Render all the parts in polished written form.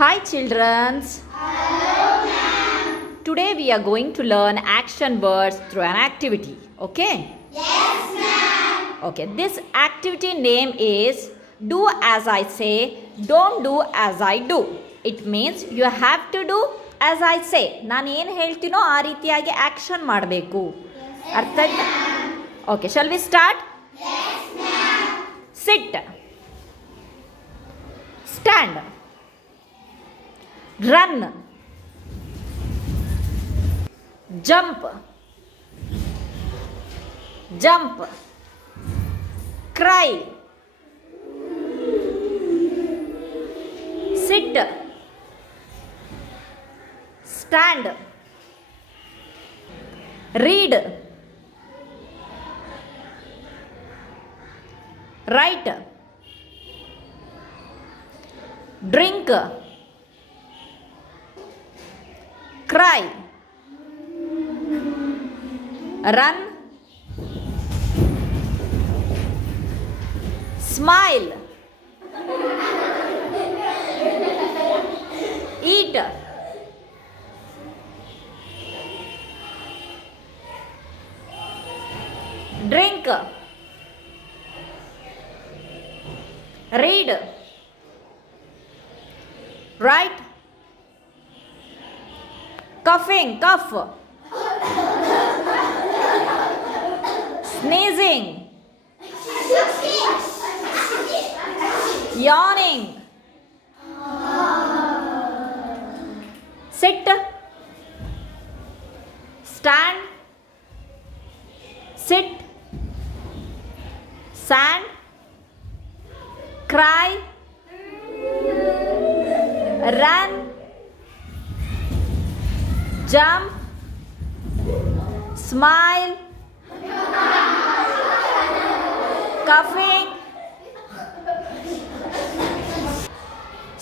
Hi childrens. Hello ma'am. Today we are going to learn action words through an activity. Okay? Yes ma'am. Okay, this activity name is do as I say, don't do as I do. It means you have to do as I say. ನಾನು ಏನು ಹೇಳ್ತೀನೋ ಆ ರೀತಿಯಾಗಿ action ಮಾಡಬೇಕು. ಅರ್ಥ ಆಯ್ತಾ? Okay, shall we start? Yes ma'am. Sit. Stand. Run. Jump. Jump. Cry. Sit. Stand. Read. Write. Drink. Cry. Run. Smile. Eat. Drink. Read. Write. Coughing, cough. Sneezing. Yawning. Sit. Stand. Sit. Stand. Cry. Run. Jump. Smile. Coughing.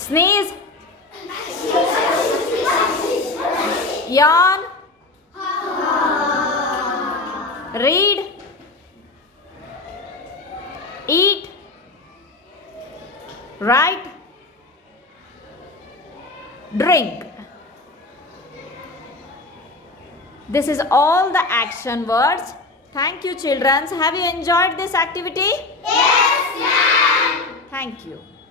Sneeze. Yawn. Read. Eat. Write. Drink. This is all the action words. Thank you children. Have you enjoyed this activity? Yes ma'am. Thank you.